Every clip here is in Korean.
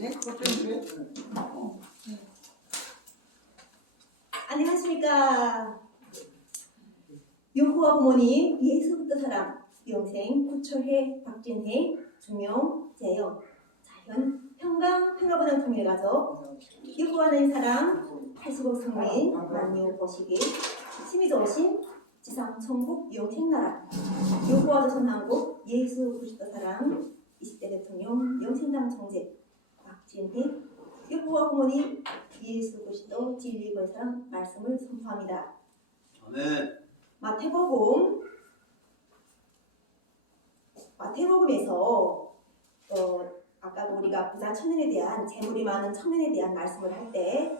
네, 그것 때문에. 안녕하십니까. 여호와 부모님, 예수부터 사랑, 영생, 구철회, 박진혜, 중용, 재영, 자현, 평강, 평화보는 통일 가족, 여호와는 사랑, 80억 성민, 만유 보시기, 힘이 좋으신 지상 천국 영생나라, 여호와 조선 한국, 예수 그리스도 사랑, 20대 대통령, 영생당 총재, 박진혜, 여호와 부모님, 예수 그리스도 진리의 사랑 말씀을 선포합니다. 아멘. 마태복음에서 아까 우리가 부자 청년에 대한 재물이 많은 청년에 대한 말씀을 할 때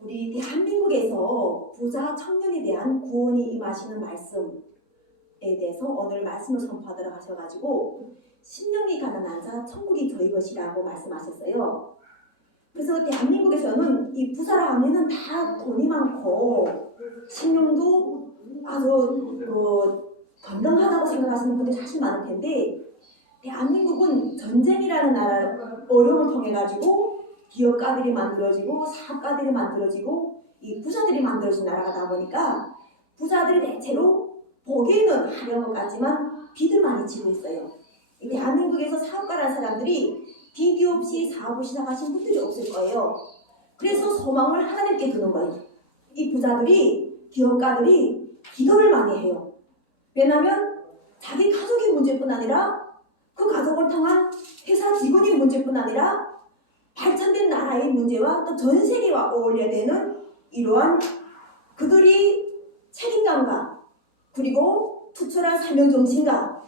우리 대한민국에서 부자 청년에 대한 구원이 임하시는 말씀에 대해서 오늘 말씀을 선포하도록 하셔가지고 심령이 가난한 자 천국이 저희 것이라고 말씀하셨어요. 그래서 대한민국에서는 이 부자라 하면은 다 돈이 많고 신용도 아주 건강하다고 생각하시는 분들이 사실 많을 텐데, 대한민국은 전쟁이라는 어려움을 통해 가지고 기업가들이 만들어지고 사업가들이 만들어지고 이 부자들이 만들어진 나라가 다 보니까 부자들이 대체로 보기에는 화려한 것 같지만 빚을 많이 지고 있어요. 이 대한민국에서 사업가라는 사람들이 빚이 없이 사업을 시작하신 분들이 없을 거예요. 그래서 소망을 하나님께 두는 거예요. 이 부자들이, 기업가들이 기도를 많이 해요. 왜냐하면 자기 가족이 문제뿐 아니라 그 가족을 통한 회사 직원이 문제뿐 아니라 발전된 나라의 문제와 또 전 세계와 어울려야 되는 이러한 그들이 책임감과 그리고 투철한 사명정신과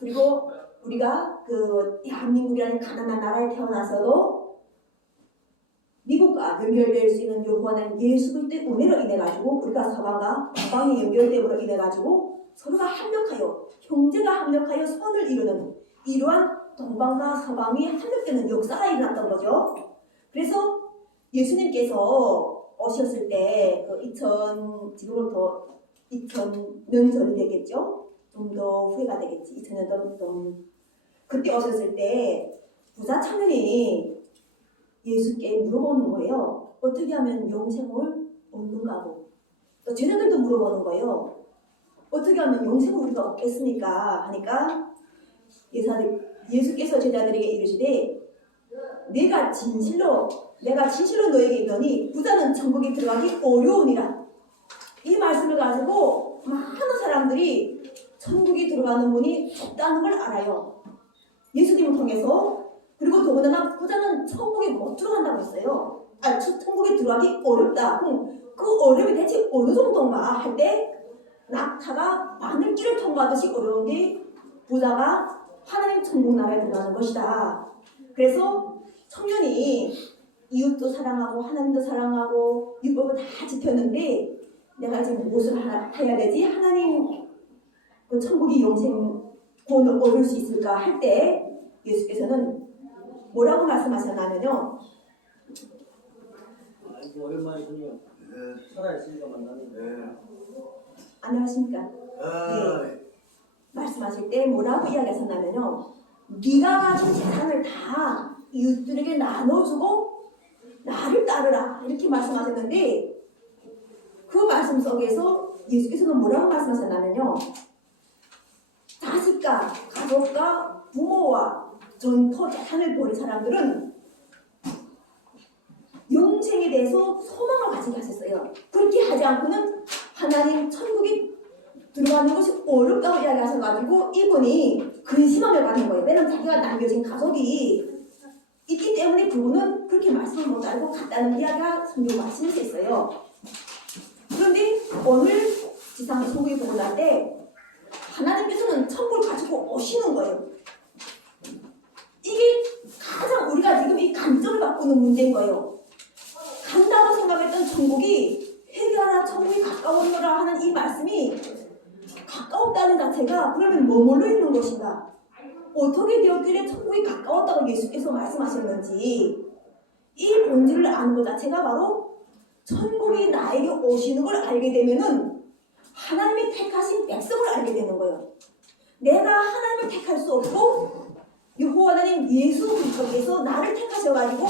그리고 우리가 그 대한민국이라는 가난한 나라에 태어나서도 미국과 연결될 수 있는 요구하는 예수 그리스도의 은혜로 인해 가지고 우리가 서방과 동방의 연결됨으로 인해 가지고 서로가 합력하여 형제가 합력하여 선을 이루는 이러한 동방과 서방이 합력되는 역사가 일어났던 거죠. 그래서 예수님께서 오셨을 때 지금부터 2000년 전이 되겠죠. 좀 더 후회가 되겠지. 2000년 전 그때 오셨을 때 부자 청년이 예수께 물어보는 거예요. 어떻게 하면 영생을 얻는가고. 또 제자들도 물어보는 거예요. 어떻게 하면 영생을 우리가 얻겠습니까? 하니까 예수께서 제자들에게 이르시되 내가 진실로 너에게 이르노니 부자는 천국에 들어가기 어려우니라. 이 말씀을 가지고 많은 사람들이 천국에 들어가는 문이 좁다는 걸 알아요. 예수님을 통해서. 그리고 더군다나 부자는 천국에 못 들어간다고 했어요. 천국에 들어가기 어렵다. 그 어려움이 대체 어느 정도인가 할 때 낙타가 바늘길을 통과하듯이 어려운 게 부자가 하나님 천국 나라에 들어가는 것이다. 그래서 청년이 이웃도 사랑하고 하나님도 사랑하고 율법을 다 지켰는데 내가 지금 무엇을 해야 되지? 하나님 그 천국이 영생 구원을 얻을 수 있을까 할 때 예수께서는 뭐라고 말씀하셨냐면요. 아이고 오랜만이군요. 살아있으니까 만나는. 안녕하십니까? 네. 말씀하실 때 뭐라고 이야기하셨냐면요. 네가 가진 재산을 다 이웃들에게 나눠주고 나를 따르라 이렇게 말씀하셨는데 그 말씀 속에서 예수께서는 뭐라고 말씀하셨냐면요. 자식과 가족과 부모와 전토 재산을 버린 사람들은 영생에 대해서 소망을 가지게 하셨어요. 그렇게 하지 않고는 하나님 천국에 들어가는 것이 어렵다고 이야기하셔가지고 이분이 근심하며 가는 거예요. 왜냐면 자기가 남겨진 가족이 있기 때문에 그분은 그렇게 말씀을 못 알고 갔다는 이야기가 성경 말씀에서 있어요. 그런데 오늘 지상 천국에 보고날 때 하나님께서는 천국을 가지고 오시는 거예요. 이게 가장 우리가 지금 이 관점을 바꾸는 문제인 거예요. 간다고 생각했던 천국이 회개하라 천국이 가까웠노라 하는 이 말씀이 가까웠다는 자체가 그러면 머물러 있는 것인가? 어떻게 되었길래 천국이 가까웠다고 예수께서 말씀하셨는지 이 본질을 아는 것 자체가 바로 천국이 나에게 오시는 걸 알게 되면은 하나님이 택하신 백성을 알게 되는 거예요. 내가 하나님을 택할 수 없고 여호와 하나님 예수 그리스도께서 나를 택하셔가지고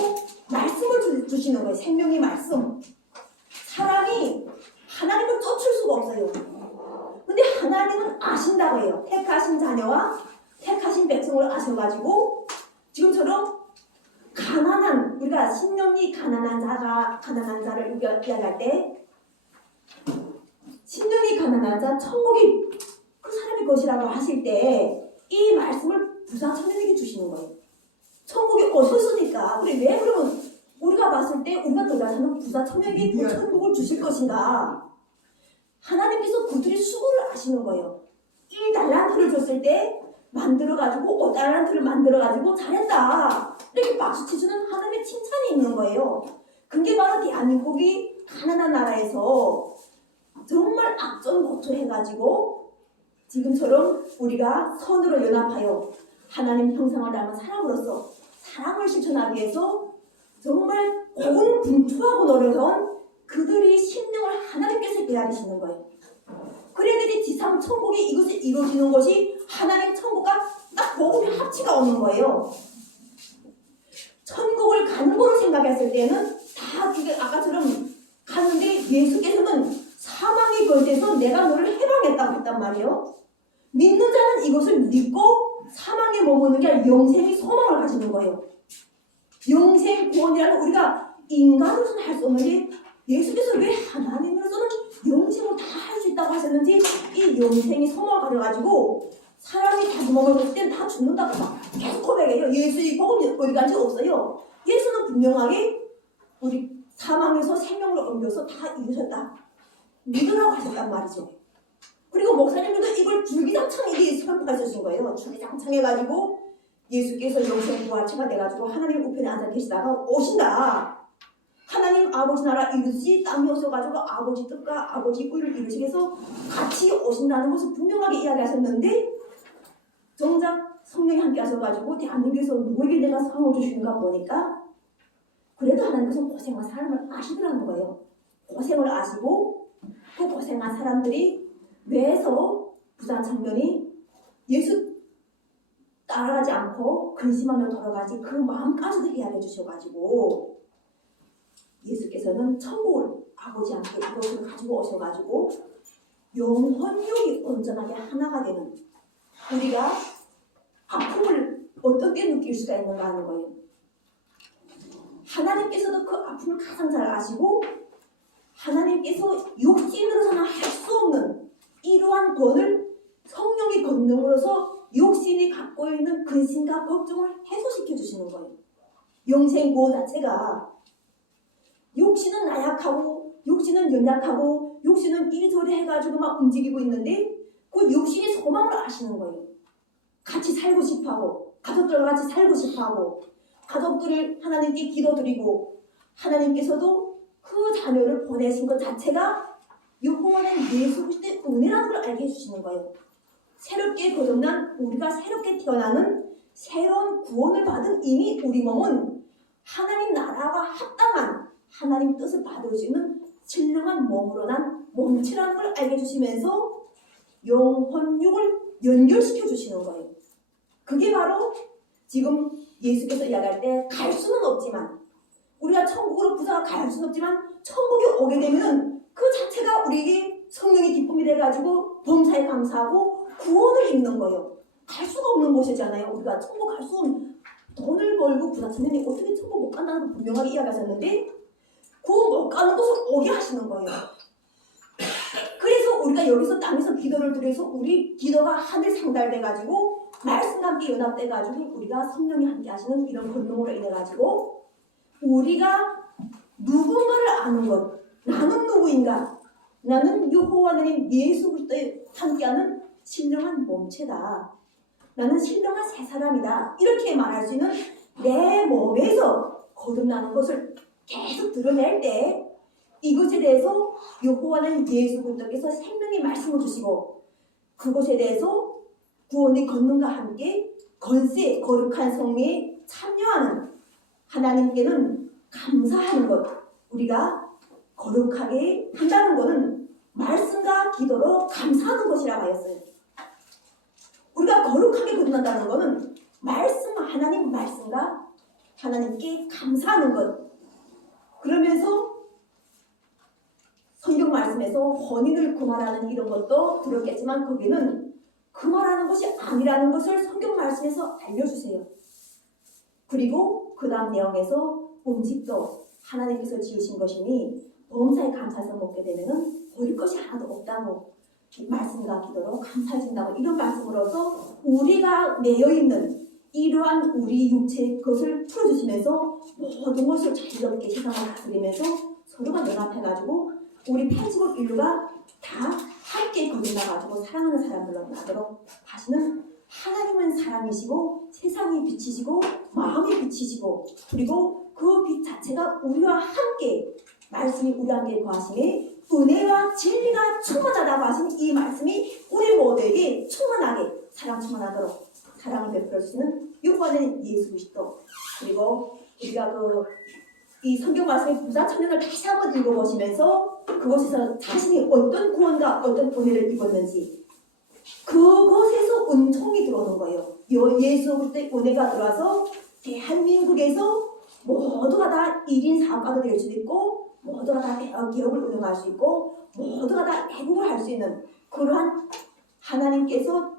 말씀을 주시는 거예요. 생명의 말씀. 사람이 하나님을 쫓을 수가 없어요. 근데 하나님은 아신다고 해요. 택하신 자녀와 택하신 백성을 아셔가지고 지금처럼 가난한, 우리가 심령이 가난한 자를 이야기할 때 심령이 가난한 자 천국이 그 사람의 것이라고 하실 때 이 말씀을 부자 청년에게 주시는 거예요. 천국이 어디있습니까? 그래 왜 그러면 우리가 봤을 때 우리가 들어가서는 부자 청년에게 그 천국을 주실 것인가? 하나님께서 그들의 수고를 아시는 거예요. 1달란트를 줬을 때 만들어가지고 5달란트를 만들어가지고 잘했다 이렇게 박수치주는 하나님의 칭찬이 있는 거예요. 그게 바로 대한민국이 가난한 나라에서 정말 악전고투해가지고 지금처럼 우리가 선으로 연합하여 하나님 형상을 닮은 사람으로서 사랑을 실천하기 위해서 정말 고군분투하고 노력한 그들의 심령을 하나님께서 기다리시는 거예요. 그래야지 지상 천국이 이것이 이루어지는 것이 하나님 천국과 딱 복음의 합치가 오는 거예요. 천국을 가는 거로 생각했을 때는 다 이게 아까처럼 갔는데 예수께서는 사망의 것에서 내가 너를 해방했다고 했단 말이에요. 믿는 자는 이것을 믿고 사망에 머무는 게 아니라 영생의 소망을 가지는 거예요. 영생 구원이라는 우리가 인간으로서는 할 수 없는 게 예수께서 왜 하나님으로서는 영생을 다 할 수 있다고 하셨는지 이 영생의 소망을 가져가지고 사람이 자기 몸을 줬을 때는 다 죽는다고 막 계속 고백해요. 예수의 복음이 어디 간지 없어요. 예수는 분명하게 우리 사망에서 생명으로 옮겨서 다 이루셨다. 믿으라고 하셨단 말이죠. 그리고 목사님들도 이걸 줄기장창 이게 선포하신 거예요. 줄기장창 해가지고 예수께서 영생 부활체가 돼가지고 하나님 우편에 앉아 계시다가 오신다. 하나님 아버지 나라 이루시 땅에 오셔가지고 아버지 뜻과 아버지 의를 이루시기 위해서 같이 오신다는 것을 분명하게 이야기하셨는데 정작 성령이 함께 하셔가지고 대한민국에서 누구에게 내가 상을 주시는가 보니까 그래도 하나님께서 고생한 사람을 아시더라는 거예요. 고생을 아시고 그 고생한 사람들이 왜서 부자 청년이 예수 따라가지 않고 근심하며 돌아가지 그 마음까지도 헤아려 주셔가지고 예수께서는 천국을 아버지 함께 이것을 가지고 오셔가지고 영혼육이 온전하게 하나가 되는 우리가 아픔을 어떻게 느낄 수가 있는가 하는 거예요. 하나님께서도 그 아픔을 가장 잘 아시고 하나님께서 육신으로서는 할 수 없는 이러한 권을 성령의 권능으로서 육신이 갖고 있는 근심과 걱정을 해소시켜 주시는 거예요. 영생 구원 자체가 육신은 나약하고 육신은 연약하고 육신은 이리저리 해가지고 막 움직이고 있는데 그 육신의 소망을 아시는 거예요. 같이 살고 싶어하고 가족들과 같이 살고 싶어하고 가족들을 하나님께 기도드리고 하나님께서도 그 자녀를 보내신 것 자체가 여호와는 예수 그리스도의 은혜라는 걸 알게 해주시는 거예요. 새롭게 거듭난 우리가 새롭게 태어나는 새로운 구원을 받은 이미 우리 몸은 하나님 나라와 합당한 하나님 뜻을 받을 수 있는 신령한 몸으로 난 몸체라는 걸 알게 해주시면서 영혼육을 연결시켜 주시는 거예요. 그게 바로 지금 예수께서 이야기할 때 갈 수는 없지만 우리가 천국으로 부자가 갈 수는 없지만 천국에 오게 되면 그 자체가 우리에게 성령의 기쁨이 돼가지고 범사에 감사하고 구원을 입는 거예요. 갈 수가 없는 곳이잖아요. 우리가 천국 갈 수 없는 돈을 벌고 부자 청년이 어떻게 천국 못 간다는 걸 분명하게 이야기하셨는데 그 못 가는 곳을 오게 하시는 거예요. 그래서 우리가 여기서 땅에서 기도를 드려서 우리 기도가 하늘 상달돼가지고 말씀과 함께 연합돼가지고 우리가 성령이 함께 하시는 이런 권능으로 인해가지고 우리가 누군가를 아는 것 나는 누구인가? 나는 여호와 하나님 예수 그리스도에 함께하는 신령한 몸체다. 나는 신령한 새 사람이다. 이렇게 말할 수 있는 내 몸에서 거듭나는 것을 계속 드러낼 때 이것에 대해서 여호와는 예수 그리스도께서 생명의 말씀을 주시고 그것에 대해서 구원의 권능과 함께 건세 거룩한 성에 참여하는 하나님께는 감사하는 것 우리가 거룩하게 한다는 것은 말씀과 기도로 감사하는 것이라고 하였어요. 우리가 거룩하게 거듭난다는 것은 말씀, 하나님 말씀과 하나님께 감사하는 것. 그러면서 성경 말씀에서 혼인을 금하라는 이런 것도 들었겠지만 거기는 금하라는 것이 아니라는 것을 성경 말씀에서 알려주세요. 그리고 그 다음 내용에서 음식도 하나님께서 지으신 것이니 범사에 감사해서 먹게 되면은 버릴 것이 하나도 없다고 말씀과 기도로 감사해진다고 이런 말씀으로서 우리가 매여있는 이러한 우리 육체의 것을 풀어주시면서 모든 것을 자유롭게 세상을 다스리면서 서로가 연합해가지고 우리 80억 인류가 다 함께 거듭나가지고 사랑하는 사람들로 나도록 하시는 하나님은 사랑이시고 세상의 빛이시고 마음의 빛이시고 그리고 그 빛 자체가 우리와 함께 말씀이 우리와 함께 거하심에 은혜와 진리가 충만하다고 하신 이 말씀이 우리 모두에게 충만하게 사랑 충만하도록 사랑을 베풀어 주시는 육관의 예수 그리스도 그리고 우리가 이 성경 말씀의 부자 청년을 다시 한번 읽어보시면서 그곳에서 자신이 어떤 구원과 어떤 은혜를 입었는지 그것에서 은총이 들어오는 거예요. 예수 그리스도의 은혜가 들어와서 대한민국에서 모두가 다 1인 사업가도 될 수도 있고 모두가 다 기업을 운영할 수 있고 모두가 다 애국을 할 수 있는 그러한 하나님께서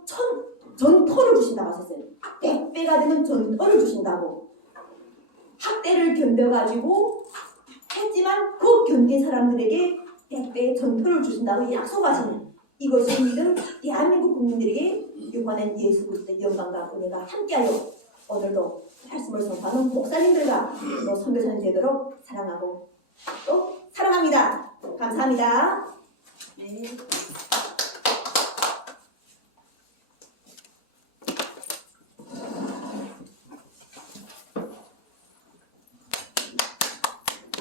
전토를 주신다고 하셨어요. 100배가 되는 전토를 주신다고. 학대를 견뎌가지고 했지만 그 견딘 사람들에게 100배의 전토를 주신다고 약속하시는 이것을 믿은 대한민국 국민들에게 이번엔 예수 그리스도의 영광과 은혜가 함께하여 오늘도 말씀을 선포하는 목사님들과 또 선교사님 되도록 사랑하고 또 사랑합니다. 감사합니다. 네.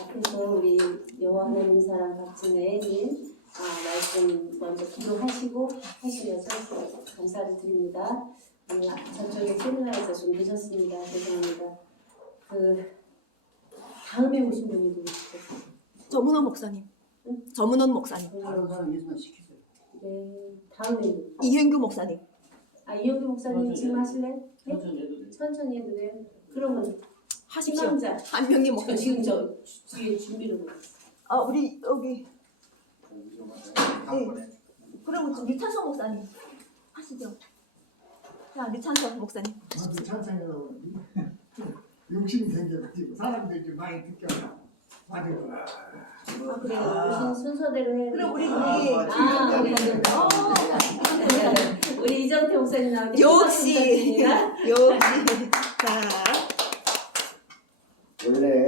앞에서 우리 여호와 하나님 사랑 박진애님 말씀 먼저 기도하시고 하시면서 감사를 드립니다. 저쪽에 세미나에서 좀 늦었습니다. 죄송합니다. 다음에 오신 분이 누구시죠? 정문원 목사님. 정문원 목사님. 다른 사람 예수만 시키세요. 네, 다음에 이현규 목사님. 이영규 목사님 지금 하실래요? 네? 천천히 해도 돼요. 천천히 해도 돼요? 그러면 하십시오. 희망자 한명희 저 목사님. 지금 저 뒤에 준비를 하고 우리 여기 네. 그럼 류찬성 목사님 하시죠. 자, 류찬성 목사님. 나도 찬성이라고 욕심이 생겨가지고 사람들이 많이 느껴서 맞은 거야. 그래요. 순서대로 해야 그럼 우리 우리 이정태 목사님 나오게 역시 자 원래